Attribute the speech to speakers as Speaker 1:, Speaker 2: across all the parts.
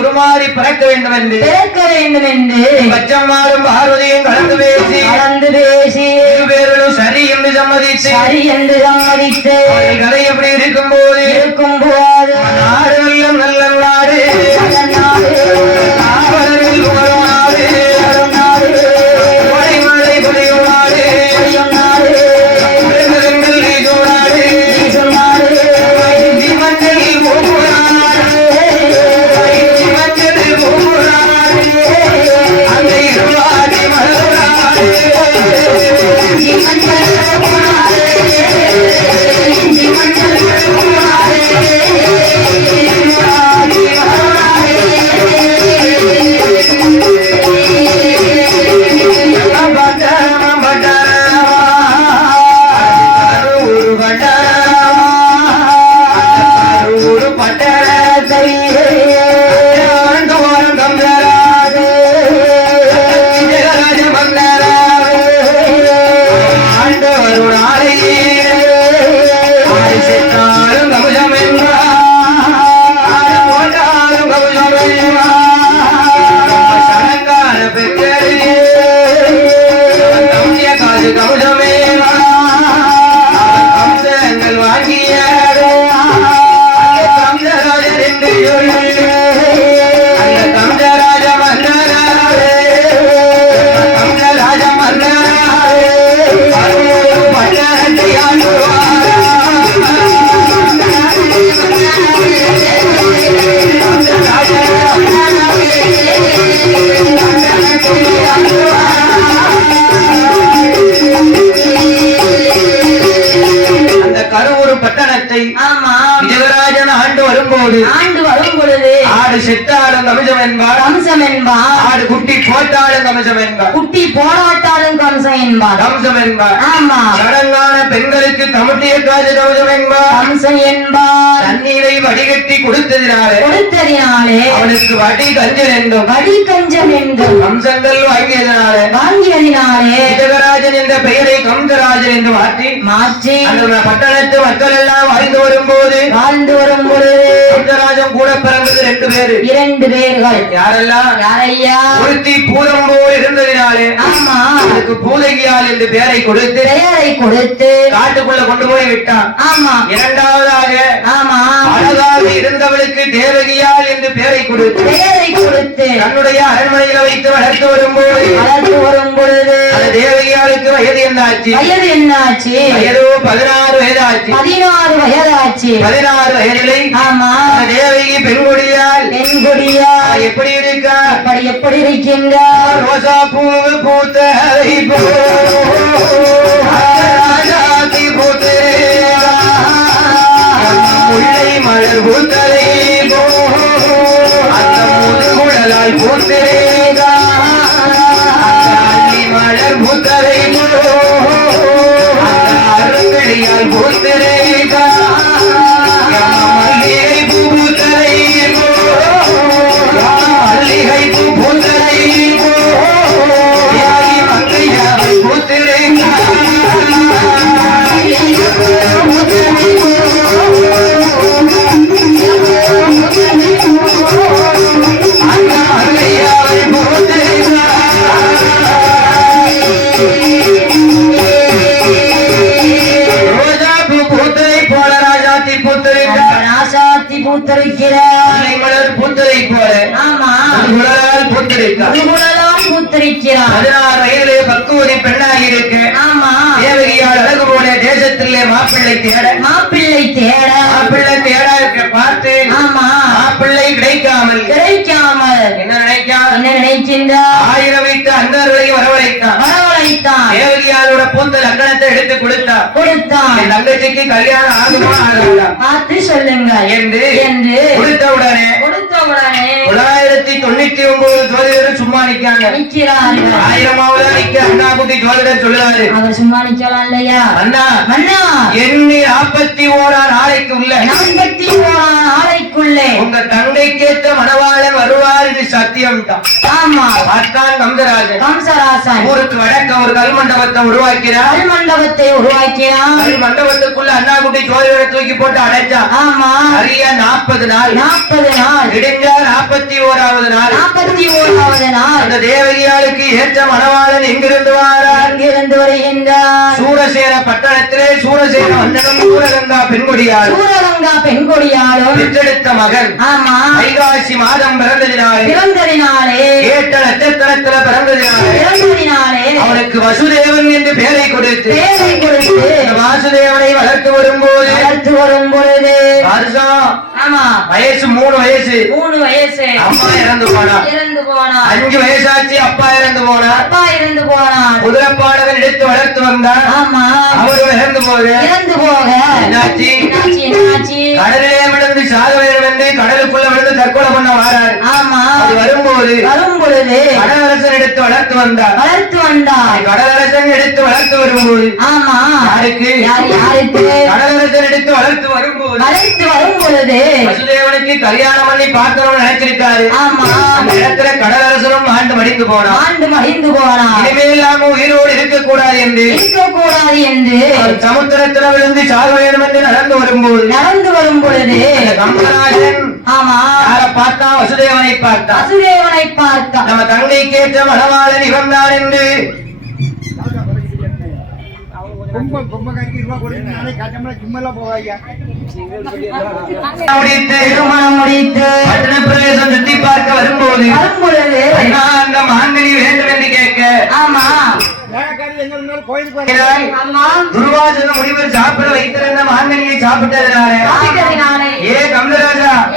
Speaker 1: உருமாறி பிறக்க வேண்டும் என்று
Speaker 2: பிறக்க வேண்டும் என்று
Speaker 1: பச்சம்மாளும் பார்வதியும் கலந்து பேசி
Speaker 2: கலந்து பேசி
Speaker 1: இருவேர்களும் சரி என்று சம்மதித்து
Speaker 2: சரி என்று சம்மதித்து
Speaker 1: கதை எப்படி இருக்கும் போது
Speaker 2: இருக்கும் போது
Speaker 1: ஆண்டு
Speaker 2: ஆண்டு வரும் பொழுது
Speaker 1: ஆடு செத்தாலும் கமிஷம் என்பார்.
Speaker 2: கம்சம் என்பார்.
Speaker 1: ஆடு குட்டி போட்டாலும் கமிஷம் என்பார்.
Speaker 2: குட்டி போராட்டாலும் கம்சம் என்பார்
Speaker 1: கம்சம் என்பார்
Speaker 2: ஆமா.
Speaker 1: சடங்கான பெண்களுக்கு கமுட்டிய காது கமிஷம் என்பார்
Speaker 2: கம்சம் என்பார்
Speaker 1: தண்ணீரை வடிகட்டி கொடுத்ததினாலே
Speaker 2: கொடுத்ததினாலே
Speaker 1: அவனுக்கு வடி கஞ்சல் என்றும்
Speaker 2: வடி கஞ்சம் என்றும்
Speaker 1: கம்சங்கள் வாங்கியதனாலே
Speaker 2: வாங்கியதினாலே
Speaker 1: தேவராஜன் என்ற பெயரை கம்சராஜன் என்று மாற்றி
Speaker 2: மாற்றி
Speaker 1: அந்த பட்டணத்து மக்கள் எல்லாம் வாழ்ந்து வரும்போது
Speaker 2: வாழ்ந்து வரும் பொழுது
Speaker 1: கம்சராஜன் கூட பிறந்தது ரெண்டு பேரு.
Speaker 2: இரண்டு பேர்கள்.
Speaker 1: யாரெல்லாம்?
Speaker 2: யாரையா?
Speaker 1: ஒருத்தி பூதம் போல் இருந்ததினாலே
Speaker 2: ஆமா.
Speaker 1: அதுக்கு பூதகியால் என்று பெயரை கொடுத்து
Speaker 2: பெயரை கொடுத்து
Speaker 1: காட்டுக்குள்ள கொண்டு போய் விட்டான்.
Speaker 2: ஆமா.
Speaker 1: இரண்டாவதாக
Speaker 2: ஆமா.
Speaker 1: அழகாக இருந்தவளுக்கு தேவகியால் என்று பெயரை கொடுத்து
Speaker 2: பெயரை கொடுத்து
Speaker 1: தன்னுடைய அரண்மனையில வைத்து வளர்த்து வரும்போது
Speaker 2: வளர்த்து வரும் பொழுது
Speaker 1: அந்த தேவகியாளுக்கு வயது என்னாச்சு?
Speaker 2: வயது என்னாச்சு?
Speaker 1: வயதோ பதினாறு வயதாச்சு.
Speaker 2: பதினாறு வயதாச்சு.
Speaker 1: பதினாறு வயதிலே
Speaker 2: ஆமா.
Speaker 1: தேவகி பெண்குடியால்
Speaker 2: பெண்குடியா
Speaker 1: எப்படி இருக்கா?
Speaker 2: எப்படி இருக்கின்றார்?
Speaker 1: ரோசா பூ பூத்த போ தேசத்திலே மாப்பிள்ளை தேட
Speaker 2: மாப்பிள்ளை தேட.
Speaker 1: மாப்பிள்ளை தேட பார்த்து
Speaker 2: ஆமா.
Speaker 1: மாப்பிள்ளை கிடைக்காமல்.
Speaker 2: கிடைக்காமல்.
Speaker 1: என்ன நினைக்கா
Speaker 2: என்ன நினைக்கின்றார்?
Speaker 1: ஆயிரம் வைத்து அன்னர்களை வரவழைத்தான்.
Speaker 2: வரவழைத்தான்.
Speaker 1: தேவகியாலோட பூத்த லக்கணத்தை எடுத்து கொடுத்தா
Speaker 2: கொடுத்தான்.
Speaker 1: என் தங்கச்சிக்கு கல்யாணம் ஆகுமா? ஆகாதா
Speaker 2: பார்த்து சொல்லுங்கள்.
Speaker 1: என்று
Speaker 2: என்று
Speaker 1: கொடுத்த உடனே
Speaker 2: கொடுத்த உடனே
Speaker 1: தொண்ணூத்தி ஒன்பது ஜோதிடரும் சும்மா நிக்காங்க ஆயிரமாவது நிக்க அண்ணா குட்டி ஜோதிடர் சொல்லுவாரு
Speaker 2: அவர் சும்மா நிக்கலாம் இல்லையா
Speaker 1: அண்ணா
Speaker 2: மன்னா
Speaker 1: எண்ணி நாற்பத்தி ஓரா நாளைக்கு உள்ள
Speaker 2: நாற்பத்தி ஓராம் நாளைக்குள்ளே.
Speaker 1: உங்க தங்கைக்கேத்த மணவாளன் வருவார் இது சத்தியம் தான்
Speaker 2: கம்சராசன்
Speaker 1: ஊருக்கு வடக்க ஒரு கல் மண்டபத்தை உருவாக்கிறார்
Speaker 2: கல் மண்டபத்தை உருவாக்கினான்
Speaker 1: கல் மண்டபத்துக்குள்ள அண்ணாக்குட்டி ஜோதிடரை தூக்கி போட்டு அடைச்சான்
Speaker 2: ஆமா.
Speaker 1: சரியா நாற்பது நாள்.
Speaker 2: நாற்பது நாள்.
Speaker 1: விடிஞ்சா நாற்பத்தி ஓராவது நாள்.
Speaker 2: நாற்பத்தி ஓராவது நாள்.
Speaker 1: அந்த தேவகியாளுக்கு ஏற்ற மணவாளன் எங்கிருந்து வாரார்?
Speaker 2: அங்கிருந்து வருகின்றான்
Speaker 1: சூரசேன பட்டணத்திலே சூரசேன வந்தனம் சூரகங்கா பெண்குடியாள்.
Speaker 2: சூரகங்கா பெண்கொடியாலும்
Speaker 1: பெற்றெடுத்த மகன்.
Speaker 2: ஆமா.
Speaker 1: வைகாசி மாதம் பிறந்ததினாலே
Speaker 2: பிறந்ததினாலே
Speaker 1: ஏட்ட நட்சத்திரத்துல பிறந்ததினாலே அவனுக்கு வசுதேவன் என்று பெயரை கொடுத்து
Speaker 2: பேரை கொடுத்து
Speaker 1: வாசுதேவனை வளர்த்து வரும்போது
Speaker 2: வளர்த்து வரும் பொழுது
Speaker 1: வயசு மூணு வயசு.
Speaker 2: மூணு வயசு.
Speaker 1: அம்மா இறந்து போனா.
Speaker 2: இறந்து போனான்
Speaker 1: அஞ்சு வயசாச்சு அப்பா இறந்து போனா.
Speaker 2: அப்பா இறந்து போனான்
Speaker 1: குதிரப்பாடகன் எடுத்து வளர்த்து வந்தான்.
Speaker 2: ஆமா.
Speaker 1: அவரும் இறந்து போது
Speaker 2: இறந்து போக.
Speaker 1: என்னாச்சு?
Speaker 2: என்னாச்சு
Speaker 1: கடலிலே விழுந்து சாக வேண்டும் என்று கடலுக்குள்ள விழுந்து தற்கொலை பண்ண வாராரு.
Speaker 2: ஆமா.
Speaker 1: அது வரும்போது
Speaker 2: வரும் பொழுது
Speaker 1: கடலரசன் எடுத்து வளர்த்து வந்தார்.
Speaker 2: வளர்த்து வந்தார்.
Speaker 1: கடலரசன் எடுத்து வளர்த்து வரும்போது
Speaker 2: ஆமா.
Speaker 1: யாருக்கு?
Speaker 2: யார் யாருக்கு?
Speaker 1: கடலரசன் எடுத்து வளர்த்து வரும்போது
Speaker 2: வளர்த்து
Speaker 1: வசுதேவனுக்கு கல்யாணம் பண்ணி பார்க்கணும்னு நினைச்சிருக்காரு.
Speaker 2: ஆமா.
Speaker 1: அந்த இடத்துல ஆண்டு மடிந்து போனான்.
Speaker 2: ஆண்டு மடிந்து
Speaker 1: நாம உயிரோடு இருக்கக்கூடாது என்று
Speaker 2: இருக்கக்கூடாது என்று
Speaker 1: சமுத்திரத்துல விழுந்து சாக வேண்டும் என்று நடந்து வரும்போது
Speaker 2: நடந்து வரும் பொழுது
Speaker 1: கம்பராஜன்
Speaker 2: ஆமா.
Speaker 1: யாரை பார்த்தா? வசுதேவனை பார்த்தான்
Speaker 2: வசுதேவனை பார்த்தான்
Speaker 1: நம்ம தங்கை கேட்ட மணவாளன் இவன்தான் என்று
Speaker 3: பொம்மை பொம்மை கட்டி ரூபா கட்டமெல்லாம் சும்மெல்லாம் போவாங்க
Speaker 1: முடித்து
Speaker 2: திருமணம் முடித்து
Speaker 1: பட்டண சுத்தி பார்க்க வரும்போது
Speaker 2: வரும் பொழுது
Speaker 1: அண்ணா அந்த மாங்கனி வேண்டும் என்று கேட்க
Speaker 2: ஆமா.
Speaker 1: துர்வாசன முனிவர் சாப்பிட வைத்திருந்த மாங்கனியை சாப்பிட்டதனால. ஏ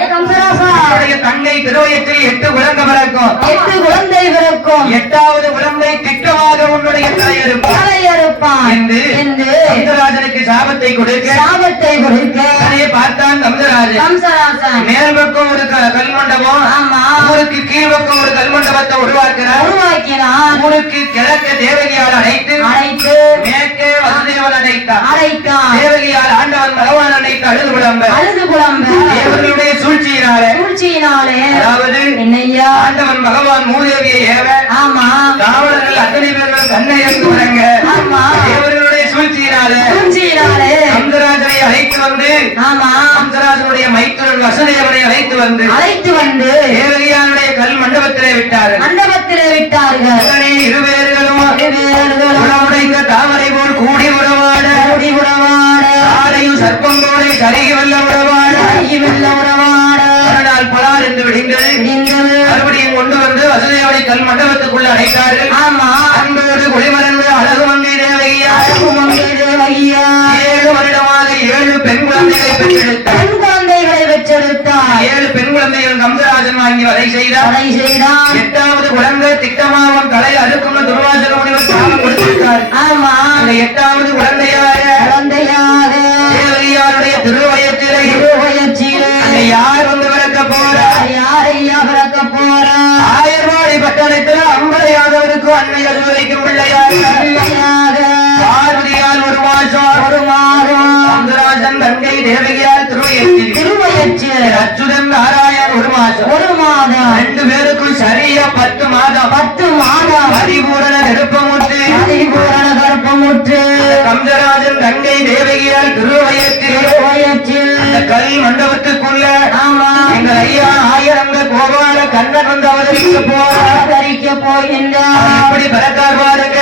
Speaker 1: என்னுடைய தங்கை திருவயத்தில் எட்டு குழந்தை பிறக்கும்
Speaker 2: எட்டு குழந்தை பிறக்கும்.
Speaker 1: எட்டாவது குழந்தை திட்டமாக உன்னுடைய தலையெடுப்பார்
Speaker 2: தலையறுப்பான்
Speaker 1: என்று கமலராஜனுக்கு சாபத்தை கொடுக்க
Speaker 2: சாபத்தை கொடுக்க
Speaker 1: அதனை பார்த்தான் கமலராஜன்.
Speaker 2: கம்சராசன்
Speaker 1: மேல் பக்கம் ஒரு கல்மண்டபம். ஊருக்கு கீழ் பக்கம் ஒரு கல்மண்டபத்தை உருவாக்குறார்
Speaker 2: உருவாக்கினான்
Speaker 1: ஊருக்கு கிழக்கு தேவகியால் அழைத்து
Speaker 2: அழைத்து
Speaker 1: மேற்கே வசுதேவன் அழைத்தார்
Speaker 2: அழைத்தான்
Speaker 1: தேவகியால் ஆண்டவன் பகவான் அழைத்து அழுது விளம்ப
Speaker 2: அழுது புலம்ப.
Speaker 1: தேவர்களுடைய சூழ்ச்சியினால.
Speaker 2: சூழ்ச்சியினாலே.
Speaker 1: அதாவது
Speaker 2: என்னையா?
Speaker 1: ஆண்டவன் பகவான் மூதேவியை ஏவ
Speaker 2: ஆமா.
Speaker 1: காவலர்கள் அத்தனை பேர்கள் கண்ணை இறந்து வரங்க
Speaker 2: ஆமா.
Speaker 1: தேவர்களுடைய சூழ்ச்சியினால.
Speaker 2: சூழ்ச்சியினாலே.
Speaker 1: கந்தராஜனை அழைத்து வந்து
Speaker 2: ஆமா.
Speaker 1: கந்தராஜனுடைய மைத்துரன் வசுதேவனை அழைத்து வந்து
Speaker 2: அழைத்து வந்து
Speaker 1: தேவகியானுடைய கல் மண்டபத்திலே விட்டார்கள்.
Speaker 2: மண்டபத்திலே விட்டார்கள்.
Speaker 1: உடனே உடவுடைந்த தாமரை போல் கூடி உறவாட.
Speaker 2: கூடி உறவாட.
Speaker 1: ஆடையும் சர்ப்பங்கோடை கருகி வெல்ல உறவாட.
Speaker 2: அருகி வெல்ல உறவாட.
Speaker 1: பலார் என்று விடிந்தது.
Speaker 2: விடிந்தது.
Speaker 1: மறுபடியும் கொண்டு வந்து வசுதேவனை கல் மண்டபத்துக்குள்ள அடைத்தார்கள்.
Speaker 2: ஆமா.
Speaker 1: அன்போடு குடிமறந்து அழகு மங்கை
Speaker 2: அழகு மங்கை தேவகியா.
Speaker 1: ஏழு வருடமாக ஏழு பெண் குழந்தைகளை பெற்றெடுத்தார். ஏழு பெண் குழந்தைகள் கம்சராஜன் வாங்கி வரை செய்தார்.
Speaker 2: கொலை செய்தான்
Speaker 1: எட்டாவது குழந்தை திட்டமாவன் தலை அறுக்கும் துர்வாசன முனிவர் சாபம் கொடுத்திருக்கார்
Speaker 2: ஆமா
Speaker 1: அந்த எட்டாவது குழந்தையாக
Speaker 2: குழந்தையாக
Speaker 1: தேவகியாருடைய திருவயத்திலே.
Speaker 2: திருவயற்றிலே
Speaker 1: அங்கே யார் வந்து பிறக்க போறார்
Speaker 2: யாரையா பிறக்க போறா?
Speaker 1: ஆயர்வாடி பட்டணத்தில் அம்பலையாதவருக்கு அன்னை அறுவதைக்கும் பிள்ளையாக. பார்வதியால் ஒரு மாசம்
Speaker 2: ஒரு மாதம்.
Speaker 1: சந்திராஜன் கங்கை தேவகியார் திருவயத்தில்.
Speaker 2: திருவயற்றில்
Speaker 1: அச்சுதன் ஐயா ஆயிரங்க கோபால கண்ணன் வந்து அவதரிக்க போறார்
Speaker 2: தரிக்க போகின்றார்.
Speaker 1: எப்படி பிறக்கார் பாருங்க.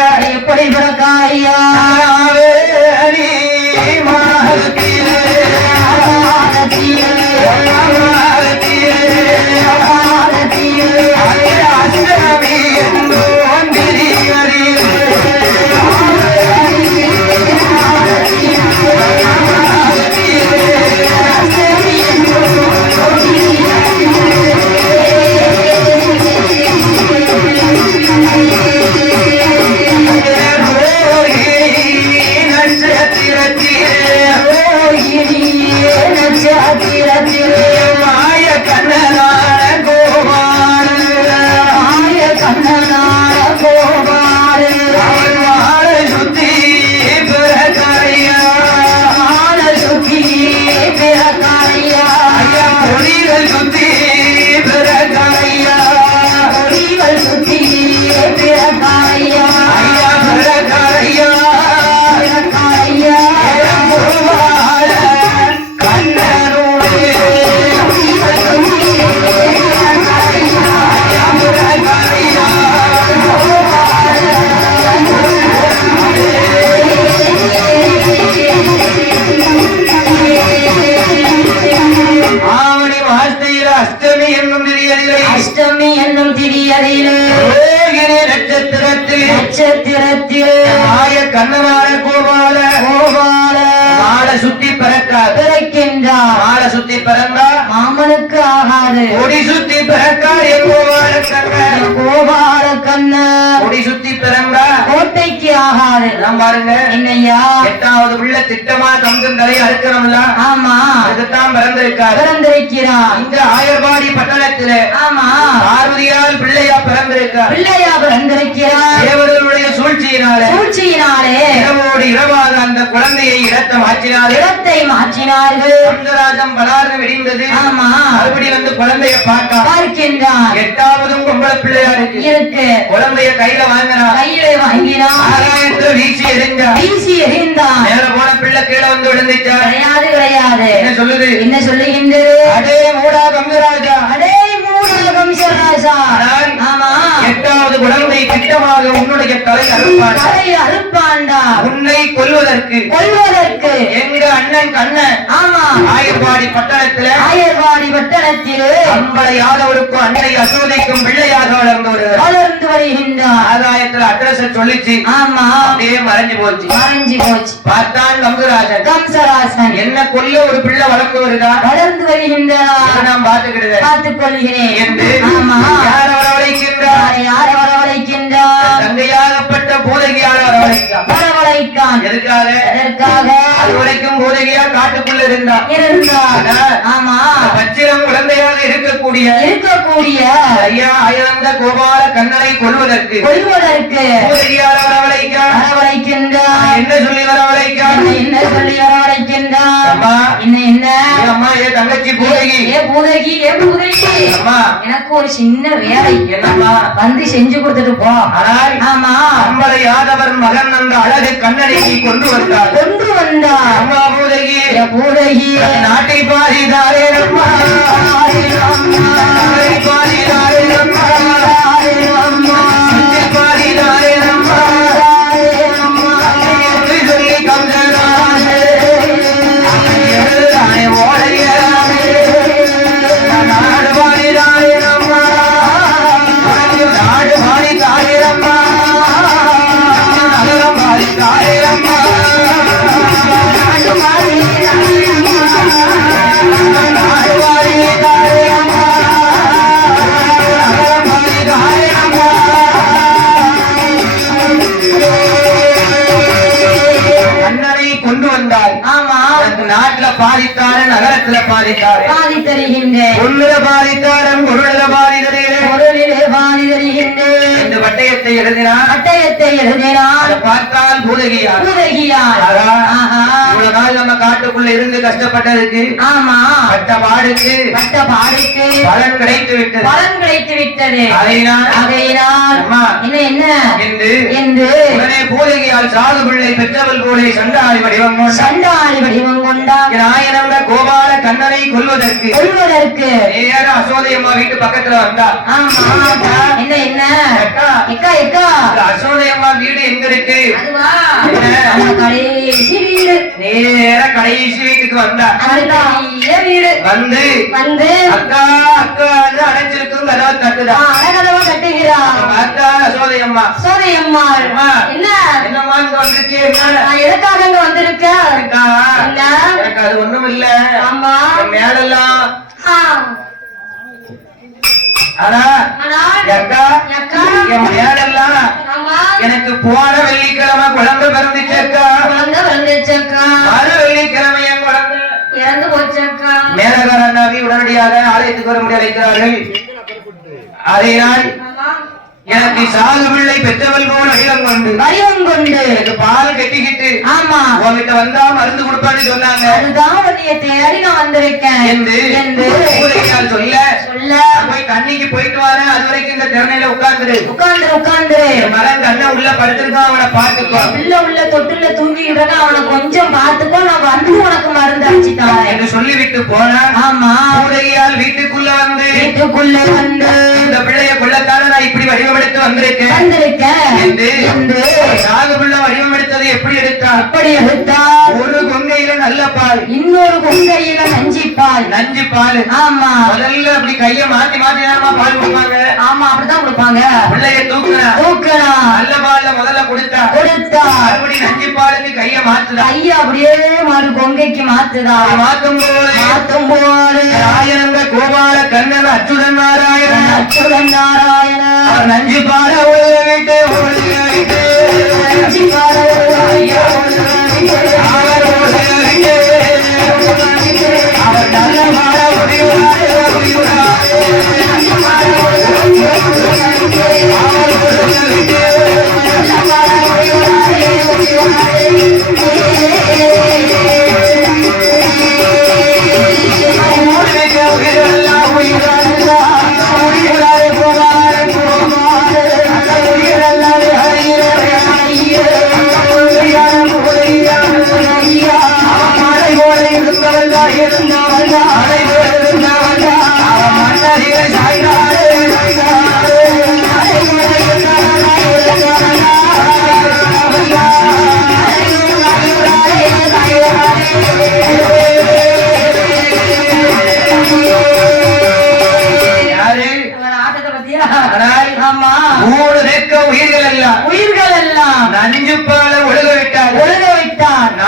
Speaker 2: என்னும் திதியதிலே
Speaker 1: ரோகிணி நட்சத்திரத்தில்.
Speaker 2: நட்சத்திரத்தில்.
Speaker 1: ஆய கண்ணனான கோபால.
Speaker 2: கோபால.
Speaker 1: மாலை சுத்தி பிறக்காது.
Speaker 2: பிறக்கின்றார்.
Speaker 1: மாலை சுத்தி பிறந்தா
Speaker 2: மாமனுக்கு ஆகாது.
Speaker 1: கொடி சுத்தி பிறக்காது. என் கோபால கண்ணன்.
Speaker 2: கோபால கண்ண
Speaker 1: கொடி சுத்தி பிறந்தா
Speaker 2: கோட்டைக்கு ஆகாது.
Speaker 1: பாருங்க.
Speaker 2: என்னையா
Speaker 1: எட்டாவது உள்ள திட்டமா தங்கும் தலை அறுக்கணும்ல
Speaker 2: ஆமா.
Speaker 1: அதுக்குத்தான் பிறந்திருக்காரு.
Speaker 2: பிறந்திருக்கிறார்.
Speaker 1: இந்த ஆயர்வாடி பட்டணத்திலே
Speaker 2: ஆமா.
Speaker 1: பார்வதியால் பிள்ளையா பிறந்திருக்கார்.
Speaker 2: பிள்ளையா பிறந்திருக்கிறார்.
Speaker 1: தேவர்களுடைய சூழ்ச்சியினாலே
Speaker 2: சூழ்ச்சியினாலே
Speaker 1: இரவோடு இரவாக அந்த குழந்தையை இடத்தை மாற்றினாரு
Speaker 2: இடத்தை மாற்றினார்கள்.
Speaker 1: சந்தராஜம் பலார்னு விடிந்தது.
Speaker 2: ஆமா.
Speaker 1: மறுபடி வந்து குழந்தைய பார்த்தா
Speaker 2: பார்க்கின்றார்
Speaker 1: இருக்கு குழந்தைய கையில வாங்கினா
Speaker 2: கையிலே வாங்கினார்
Speaker 1: ஆகாயத்துல வீசி எறிஞ்சா
Speaker 2: வீசி எறிந்தான்.
Speaker 1: மேல போன பிள்ளை கீழே வந்து விழுந்துச்சா?
Speaker 2: கிடையாது கிடையாது.
Speaker 1: என்ன சொல்லுது?
Speaker 2: என்ன சொல்லுகின்றது?
Speaker 1: அடே மூடா கங்கராஜா.
Speaker 2: அடே
Speaker 1: ஆனால்
Speaker 2: ஆமா
Speaker 1: எட்டாவது குழந்தை திட்டமாக உன்னுடைய தலை
Speaker 2: அறுப்பாண்டா?
Speaker 1: உன்னை கொல்வதற்கு.
Speaker 2: கொல்வதற்கு.
Speaker 1: எங்க அண்ணன் கண்ணன்.
Speaker 2: ஆமா.
Speaker 1: ஆயர்வாடி பட்டணத்துல
Speaker 2: ஆயர்வாடி பட்டணத்தில்
Speaker 1: அம்பளை யாதவருக்கும் அன்னை அசோதைக்கும் பிள்ளையாக வளர்ந்து வருகிறார்.
Speaker 2: வளர்ந்து வருகின்றார்.
Speaker 1: ஆதாயத்துல அட்ரஸ் சொல்லிச்சு.
Speaker 2: ஆமா.
Speaker 1: அப்படியே மறைஞ்சு போச்சு.
Speaker 2: மறைஞ்சு போச்சு.
Speaker 1: பார்த்தான் நம்புராஜன்
Speaker 2: கம்சராசன்
Speaker 1: என்ன கொல்ல ஒரு பிள்ளை வளர்ந்து வருதா?
Speaker 2: வளர்ந்து வருகின்றார்.
Speaker 1: நான் பாத்துக்கிடுவேன்
Speaker 2: பார்த்துக் கொள்கிறேன்
Speaker 1: என்று
Speaker 2: ஆமா.
Speaker 1: யார் வரவழைக்கின்றார்
Speaker 2: யாரை வரவழைக்கின்றார்
Speaker 1: தங்கையாகப்பட்ட போதகியார் வரவழைக்கிறார்
Speaker 2: வரவழைத்தான்
Speaker 1: எதுக்காக
Speaker 2: எதற்காக?
Speaker 1: அது வரைக்கும் போதகியா காட்டுக்குள்ள இருந்தா
Speaker 2: இருந்தார். ஆமா.
Speaker 1: பச்சிரம் குழந்தையாக இருக்கக்கூடிய
Speaker 2: இருக்கக்கூடிய
Speaker 1: ஐயா அயர்ந்த கோபால கண்ணனை கொல்வதற்கு
Speaker 2: கொள்வதற்கு
Speaker 1: போதகியார் வரவழைக்கிறார்.
Speaker 2: வரவழைக்கின்றார்.
Speaker 1: என்ன சொல்லி வரவழைக்கிறார்?
Speaker 2: என்ன என்ன சொல்லி வரவழைக்கின்றார்?
Speaker 1: அம்மா
Speaker 2: என்ன என்ன?
Speaker 1: ஏ அம்மா ஏ தங்கச்சி போதகி.
Speaker 2: ஏ பூதகி ஏ பூதகி.
Speaker 1: அம்மா.
Speaker 2: எனக்கு ஒரு சின்ன வேலை.
Speaker 1: என்னம்மா?
Speaker 2: வந்து செஞ்சு கொடுத்துட்டு போ.
Speaker 1: ஆனால்
Speaker 2: ஆமா.
Speaker 1: அம்பலை யாதவர் மகன் அந்த அழகு கண்ணனை கொண்டு வந்தார்.
Speaker 2: கொண்டு வந்தார்.
Speaker 1: அம்மா பூதகி
Speaker 2: பூதகி
Speaker 1: நாட்டை பாரிதாரே அம்மா. நாட்டை விட்டது அதையினால்.
Speaker 2: என்ன என்ன?
Speaker 1: என்று உடனே பூதகியால் சாது பிள்ளை பெற்றவள் போலே சண்டாளி வடிவம்
Speaker 2: சண்டாளி வடிவம் கொண்டார்
Speaker 1: நாயனந்த கோபால கண்ணனை கொல்வதற்கு.
Speaker 2: கொள்வதற்கு
Speaker 1: நேர அசோதை அம்மா வீட்டு பக்கத்துல வந்தா
Speaker 2: ஆமா. என்ன என்ன?
Speaker 1: அக்கா.
Speaker 2: எக்கா எக்கா?
Speaker 1: அசோதை அம்மா வீடு எங்க இருக்கு
Speaker 2: கடைசி வீடு.
Speaker 1: நேர கடைசி வீட்டுக்கு வந்தா
Speaker 2: வீடு.
Speaker 1: வந்து.
Speaker 2: வந்து.
Speaker 1: அக்கா அக்கா அடைச்சிருக்கும் கதவை தட்டுதா.
Speaker 2: அழகதவா
Speaker 1: அம்மா
Speaker 2: சோதையம்மாள்
Speaker 1: அம்மா.
Speaker 2: என்ன?
Speaker 1: என்னம்மா இங்க வந்திருக்கே? என்ன?
Speaker 2: நான் எதுக்காக இங்க வந்திருக்கேன்? என்ன?
Speaker 1: எனக்கு அது ஒண்ணும் இல்ல
Speaker 2: ஆமா.
Speaker 1: மேலெல்லாம் எனக்கு போன வெள்ளிக்கிழமை குழந்தை பிறந்துச்சு அக்கா.
Speaker 2: குழந்தை பிறந்துச்சக்கா
Speaker 1: வெள்ளிக்கிழமை என் குழந்தை.
Speaker 2: இறந்து போச்சக்கா
Speaker 1: மேலகார அண்ணாவி உடனடியாக ஆலயத்துக்கு வரும்படி அழைக்கிறார்கள் அதனால்
Speaker 2: ஆமா
Speaker 1: எனக்கு சாது பிள்ளை பெற்றவள் போல் அகிலம் கொண்டு.
Speaker 2: வடிவம் கொண்டு.
Speaker 1: எனக்கு பால் கட்டிக்கிட்டு.
Speaker 2: ஆமா.
Speaker 1: உங்ககிட்ட வந்தா மருந்து கொடுப்பான்னு சொன்னாங்க.
Speaker 2: அதுதான் உன்னைய தேடி நான் வந்திருக்கேன்.
Speaker 1: என்று சொல்ல.
Speaker 2: சொல்ல.
Speaker 1: போய் கண்ணிக்கு போயிட்டு வரேன். அது வரைக்கும் இந்த திறனையில உட்கார்ந்துரு.
Speaker 2: உட்கார்ந்து உட்கார்ந்து
Speaker 1: மகன் கண்ணன் உள்ள படுத்திருக்கான் அவனை பார்த்துக்கோ.
Speaker 2: உள்ள உள்ள தொட்டுல தூங்கிட்டு அவனை கொஞ்சம் பார்த்துக்கோ. நான் வந்து உனக்கு மருந்து அடிச்சு தாரேன்.
Speaker 1: என்று சொல்லிவிட்டு போனா
Speaker 2: ஆமா.
Speaker 1: பூதகியால் வீட்டுக்குள்ள வந்து
Speaker 2: வீட்டுக்குள்ளே வந்து
Speaker 1: இந்த பிள்ளைய கொள்ளத்தான நான் இப்படி வடிவமெடுத்து வந்திருக்கேன். வந்திருக்க
Speaker 2: வந்திருக்க
Speaker 1: என்று
Speaker 2: என்று
Speaker 1: நாகபிள்ள எப்படி எடுத்தா
Speaker 2: அப்படி எடுத்தால்
Speaker 1: ஒரு கொங்கையில நல்ல பால்.
Speaker 2: இன்னொரு கொங்கையில நஞ்சிப்பால்.
Speaker 1: நஞ்சு பால்
Speaker 2: ஆமா.
Speaker 1: முதல்ல அப்படி கைய மாத்தி மாத்தி தான் பால் கொடுப்பாங்க?
Speaker 2: கொடுப்பாங்க
Speaker 1: பிள்ளைய தூக்குனா
Speaker 2: தூக்கலாம்
Speaker 1: நல்ல பால்ல முதல்ல கொடுத்தா.
Speaker 2: கொடுத்தா.
Speaker 1: மறுபடி நஞ்சு பாலுக்கு கைய மாத்துதா
Speaker 2: கைய அப்படியே மாறு கொங்கைக்கு மாத்துதா
Speaker 1: மாத்தும் போது
Speaker 2: மாத்தும் போது.
Speaker 1: ராயனங்க கோபால கண்ணன் அச்சுதன் நாராயணன்.
Speaker 2: அச்சுதன் நாராயண
Speaker 1: நஞ்சு பால ஒழுக விட்டு ஒழுக விட்டு
Speaker 2: நஞ்சி பாட ஐயா
Speaker 1: அவர் நல்ல பால முடிவாரு
Speaker 2: Thank you.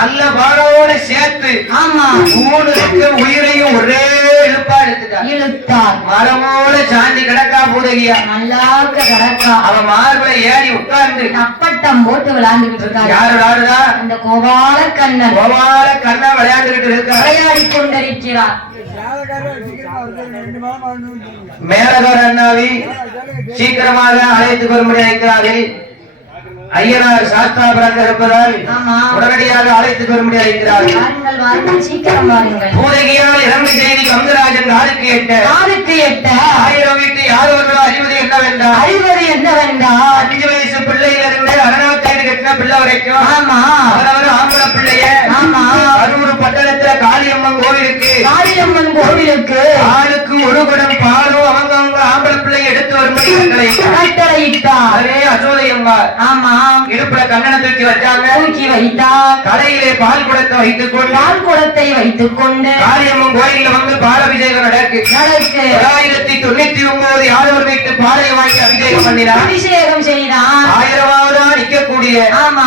Speaker 1: நல்ல பாலோட சேர்த்து
Speaker 2: ஆமா.
Speaker 1: மூணு உயிரையும் ஒரே இழுப்பா எடுத்துட்டார்
Speaker 2: இழுத்தான்
Speaker 1: மரமோட சாந்தி கிடக்கா பூதகியா?
Speaker 2: நல்லாக்க கிடக்கா.
Speaker 1: அவன் மார்புல ஏறி உட்கார்ந்து
Speaker 2: அப்பட்டம் போட்டு விளையாண்டுகிட்டு இருக்காரு.
Speaker 1: யாரு விளையாடுதா
Speaker 2: அந்த கோபால கண்ணன்.
Speaker 1: கோபால கண்ணா விளையாண்டுகிட்டு இருக்காரு
Speaker 2: விளையாடி கொண்டிருக்கிறார்.
Speaker 1: மேலகர் அண்ணாவி. சீக்கிரமாக அழைத்துக் வரும்படி அழைக்கிறார்கள் ஐயனார் சாஸ்தாபுரம் இருப்பதால்
Speaker 2: ஆமா.
Speaker 1: உடனடியாக அழைத்துக் வரும்படி அழைக்கிறார்கள் பூதகியால் இறந்து செய்தி கந்தராஜன் காலுக்கு எட்ட
Speaker 2: காலுக்கு எட்ட
Speaker 1: ஆயிரம் வீட்டு யாதவர்களோ அறிவது என்னவென்றால்
Speaker 2: அறிவது என்னவென்றால்
Speaker 1: அஞ்சு வயசு பிள்ளையிலிருந்து அறுநூத்தைந்து கட்டின பிள்ளை வரைக்கும்
Speaker 2: ஆமா.
Speaker 1: அவரவர் ஆம்பளை பிள்ளைய. கரூர் பட்டணத்துல காளியம்மன் கோவிலுக்கு.
Speaker 2: காளியம்மன் கோவிலுக்கு.
Speaker 1: ஆளுக்கு ஒரு குடம் பாலும் அவங்க அவங்க ஆம்பளை பிள்ளைய எடுத்து வரும்படி கட்டளை அதே அசோதையம்மா
Speaker 2: ஆமா.
Speaker 1: இடுப்புல கண்ணனை தூக்கி வச்சாங்க.
Speaker 2: தூக்கி வைத்தார்.
Speaker 1: கடையிலே பால் குடத்தை வைத்துக் கொண்டு
Speaker 2: பால் குடத்தை வைத்துக் கொண்டு
Speaker 1: காளியம்மன் கோயில்ல வந்து பாலாபிஷேகம் நடக்கு.
Speaker 2: நடக்கு.
Speaker 1: தொள்ளாயிரத்தி தொண்ணூத்தி ஒன்பது யாதவர் வீட்டு பாலையை வாங்கி அபிஷேகம் பண்ணினார்.
Speaker 2: அபிஷேகம்
Speaker 1: ஆயிரமாவதா நிக்கக்கூடிய
Speaker 2: ஆமா.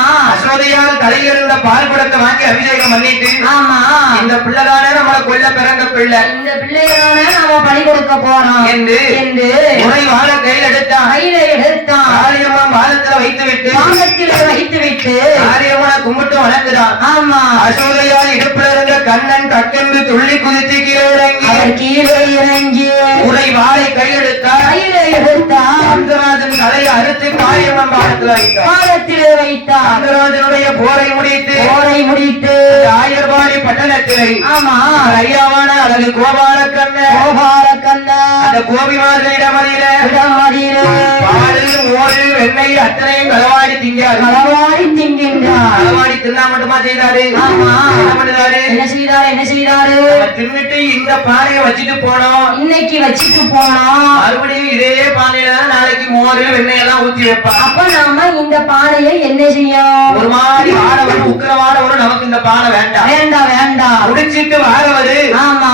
Speaker 1: இருந்த பால் குடத்தை வாங்கி அபிஷேகம் பண்ணிட்டு
Speaker 2: ஆமா.
Speaker 1: இந்த பிள்ளைதானே நம்மளை கொல்ல பிறந்த பிள்ளை.
Speaker 2: இந்த பிள்ளையோட நாம பலி கொடுக்க போறோம்.
Speaker 1: என்று
Speaker 2: என்று
Speaker 1: முறை வாழ கையில் எடுத்தான்.
Speaker 2: கையில எடுத்தான்.
Speaker 1: காளியம்மா பாலத்துல வைத்து விட்டு
Speaker 2: பாகத்தில் வைத்து விட்டு
Speaker 1: காளியம்மனை கும்பிட்டு வணங்குறான்
Speaker 2: ஆமா.
Speaker 1: அசோதையால் இடுப்புல இருந்த கண்ணன் கக்கென்று துள்ளி குதித்து கீழே இறங்கி
Speaker 2: கீழே இறங்கி
Speaker 1: உரை வாளை கையெடுத்தார்
Speaker 2: கையில எடுத்தான்.
Speaker 1: சந்திரராஜன் தலையை அறுத்து காளியம்மன் பாலத்துல வைத்தார்
Speaker 2: பாகத்திலே வைத்தான்.
Speaker 1: சந்திரராஜனுடைய போரை முடித்து
Speaker 2: போரை முடித்து
Speaker 1: ஆயர்பாடி பட்டணத்திலே
Speaker 2: ஆமா.
Speaker 1: ஐயாவான அழகு கோபால கண்ணன்
Speaker 2: கோபால கண்ணா
Speaker 1: அந்த கோபிமார்களிடம் அறியில
Speaker 2: இடமறியில
Speaker 1: பால் மோர் வெண்ணெய் அத்தனையும் களவாடி திங்காரு
Speaker 2: களவாடி தின்கின்றார்
Speaker 1: களவாடி தின்னா மட்டுமா செய்தாரு?
Speaker 2: ஆமா.
Speaker 1: என்ன பண்ணுதாரு
Speaker 2: என்ன செய்தாரு? என்ன செய்தாரு?
Speaker 1: தின்னுட்டு இந்த பானையை வச்சுட்டு போனோம்
Speaker 2: இன்னைக்கு வச்சுட்டு போனோம்
Speaker 1: மறுபடியும் இதே பானையில நாளைக்கு மோர் வெண்ணெய் எல்லாம் ஊத்தி வைப்பான்
Speaker 2: அப்ப நாம இந்த பானையை என்ன செய்யும்
Speaker 1: ஒரு மாதிரி வாட வரும் உக்கிரவாட வரும் நமக்கு இந்த பானை வேண்டாம்.
Speaker 2: வேண்டாம் வேண்டாம்.
Speaker 1: குடிச்சிட்டு வாரவது
Speaker 2: ஆமா.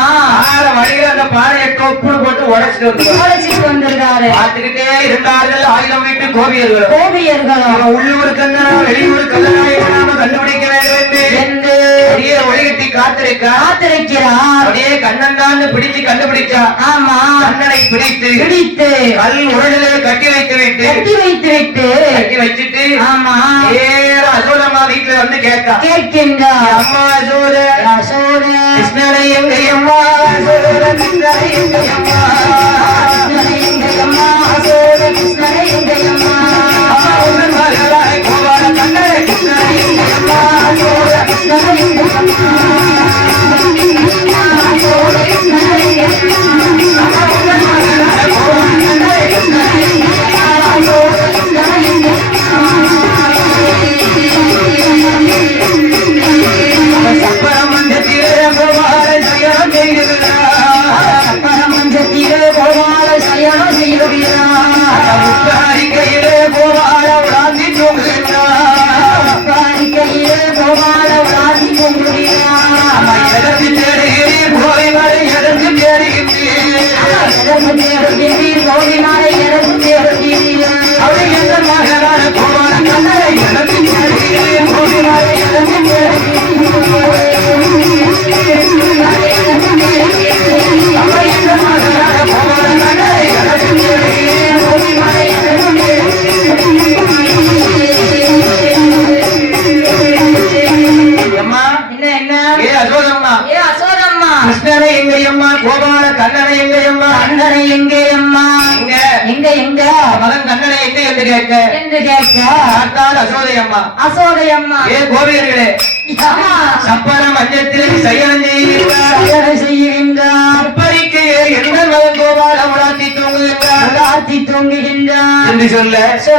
Speaker 1: ஆற வழியில அந்த பானையை தொப்புன்னு போட்டு உடைச்சிட்டு வந்து
Speaker 2: உழைச்சிட்டு வந்திருக்காரு
Speaker 1: பார்த்துக்கிட்டே இருந்தார்கள் ஆயிரம் வீட்டு கோபியர்கள்
Speaker 2: கோபியர்களும்.
Speaker 1: அவன் உள்ளூர் கண்ணனா வெளியூர் கண்ணனா இவன் நாம கண்டுபிடிக்க வேண்டும். அப்படியே ஒளிகட்டி காத்திருக்கா?
Speaker 2: காத்திருக்கிறார்.
Speaker 1: அப்படியே கண்ணன் தான் பிடிச்சு கண்டுபிடிச்சா?
Speaker 2: ஆமா.
Speaker 1: கண்ணனை பிடித்து
Speaker 2: பிடித்து
Speaker 1: கல் உடலிலே கட்டி வைத்து விட்டு
Speaker 2: கட்டி வைத்து விட்டு
Speaker 1: கட்டி வச்சுட்டு
Speaker 2: ஆமா.
Speaker 1: நேரா அசோதம்மா வீட்டுல வந்து கேட்டா.
Speaker 2: கேட்கின்றார்.
Speaker 1: அம்மா அசோத
Speaker 2: அசோத
Speaker 1: கிருஷ்ணனை எங்க அம்மா அசோத கிருஷ்ணனை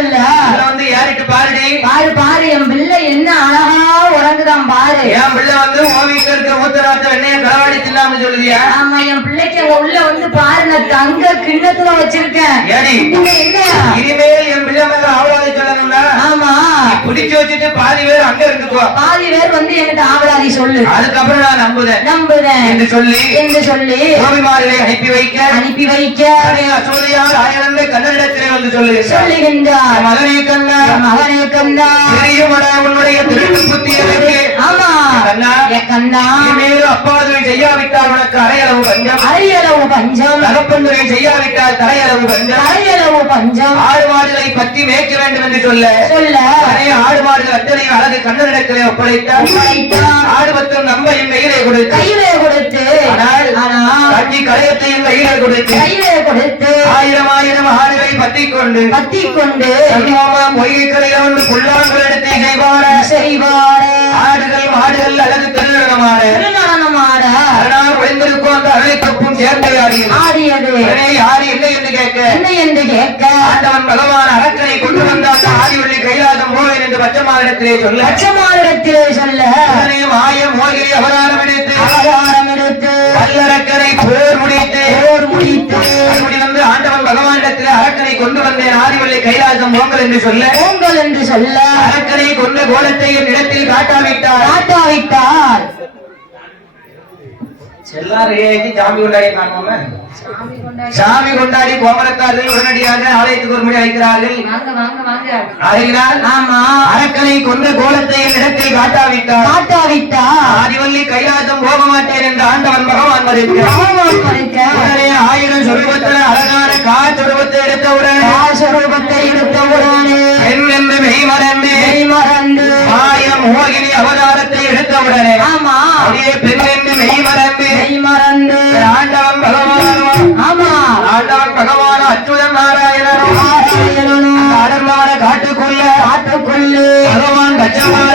Speaker 1: சொல்ல
Speaker 2: சொல்ல
Speaker 1: இதுல வந்து யாரிட்டு பாருடி
Speaker 2: பாரு பாரு என் பிள்ளை என்ன அழகா உறங்குதான் பாரு
Speaker 1: என் பிள்ளை வந்து ஓவிக்கு இருக்க மூத்தராத்த வெண்ணைய களவாடி தின்னாம சொல்லுதியா
Speaker 2: ஆமா என் பிள்ளைக்கு அங்க உள்ள வந்து பாரு நான் தங்க கிண்ணத்துல வச்சிருக்கேன்.
Speaker 1: இனிமேல் என் பிள்ளை மேல ஆவலாதி சொல்லணும்னா
Speaker 2: ஆமா.
Speaker 1: பிடிச்சு வச்சுட்டு பாதி பேர் அங்க இருந்துக்கோ
Speaker 2: பாதி பேர் வந்து என்கிட்ட ஆவலாதி சொல்லு.
Speaker 1: அதுக்கப்புறம் நான் நம்புதேன்.
Speaker 2: நம்புறேன்
Speaker 1: என்று சொல்லி
Speaker 2: என்று சொல்லி
Speaker 1: கோபிமார்களை அனுப்பி வைக்க.
Speaker 2: அனுப்பி வைக்க.
Speaker 1: உடனே அசோதையால் ஆயிரந்த கண்ணனிடத்திலே வந்து சொல்லுகிறார்
Speaker 2: சொல்லுகின்றார்.
Speaker 1: மகனே கண்ணா.
Speaker 2: மகனே கண்ணா.
Speaker 1: தெரியுமடா உன்னுடைய திருட்டு புத்தி எனக்கு.
Speaker 2: ஆமா.
Speaker 1: கண்ணா
Speaker 2: கண்ணா.
Speaker 1: இனிமேல் அப்பாதுவை செய்யாவிட்டால் உனக்கு அரையளவு பஞ்சம்.
Speaker 2: அரையளவு பஞ்சம்.
Speaker 1: தகப்பந்துவை செய்யாவிட்டால் பஞ்சம்.
Speaker 2: அரையளவு பஞ்சம்.
Speaker 1: ஆடு மாடுகளை பற்றி மேய்க்க வேண்டும் என்று சொல்ல
Speaker 2: சொல்ல.
Speaker 1: உடனே ஆடு மாடுகள் அத்தனை அழகு கண்ணனிடத்திலே
Speaker 2: ஒப்படைத்தான்.
Speaker 1: ஆடு பத்தும் நம்ப என் கையிலே கொடுத்து
Speaker 2: கையிலே கொடுத்து.
Speaker 1: ஆனால்
Speaker 2: ஆனா
Speaker 1: கஞ்சி களையத்தையும் கையிலே கொடுத்து
Speaker 2: கையிலே கொடுத்து.
Speaker 1: ஆயிரம் ஆயிரம் ஆடுகளை பற்றிக் கொண்டு
Speaker 2: கத்தி கொண்டு
Speaker 1: பொய்கை கரையில வந்து புல்லாங்குழல் எடுத்து செய்வார.
Speaker 2: செய்வாரே.
Speaker 1: ஆடுகள் மாடுகள் அழகு அதனால் அந்த அழகை ஆடியது என்று கேட்க.
Speaker 2: என்ன என்று கேட்க.
Speaker 1: ஆண்டவன் பகவான் அரக்கனை கொண்டு வந்த அந்த ஆதிவள்ளி கைலாசம் போவேன் என்று பச்சமானிடத்திலே சொல்ல.
Speaker 2: லட்சமானிடத்திலே சொல்ல.
Speaker 1: மாய மோகிரி அவதாரம் எடுத்து
Speaker 2: அவதாரம் எடுத்து.
Speaker 1: வல்லரக்கனை போர் முடித்து
Speaker 2: போர் முடித்து.
Speaker 1: பகவானிடத்திலே அரக்கனை கொண்டு வந்தேன். ஆதிவள்ளி கைலாசம் போங்கள் என்று சொல்ல.
Speaker 2: பொங்கல் என்று சொல்ல.
Speaker 1: அரக்கனை கொண்ட கோலத்தை என் இடத்தில் காட்டாவிட்டார். ஏகி சாமி கொண்டாடி காணுவோமே. சாமி கொண்டாடி. கோமரக்காரர்கள் உடனடியாக ஆலயத்துக்கு ஒரு மணி அழைக்கிறார்கள் அரக்கனை கொண்ட கோலத்தை இடத்தில் காட்டாவிட்டார்.
Speaker 2: காட்டாவிட்டால்
Speaker 1: ஆதிவள்ளி கைலாசம் என்ற ஆண்டவன் பகவான் உடனே ஆயிரம் சுரூபத்தில் அழகான காசுரூபத்தை எடுத்தவுடன் காசுரூபத்தை எடுத்தவுடனே பெண் என்று மெய் மறந்து
Speaker 2: மெய் மறந்து.
Speaker 1: ஆயிரம் மோகினி அவதாரத்தை எடுத்தவுடனே
Speaker 2: ஆமா.
Speaker 1: அப்படியே பெண் என்று மெய் மறந்து.
Speaker 2: மெய் மறந்து.
Speaker 1: ஆண்டவன் பகவான் ஆமா.
Speaker 2: ஆண்டவன் பகவான் அச்சுதன்
Speaker 1: நாராயணனும் நாராயணனும் அடர்மான காட்டுக்குள்ள. காட்டுக்குள்ள. பகவான் கச்சமான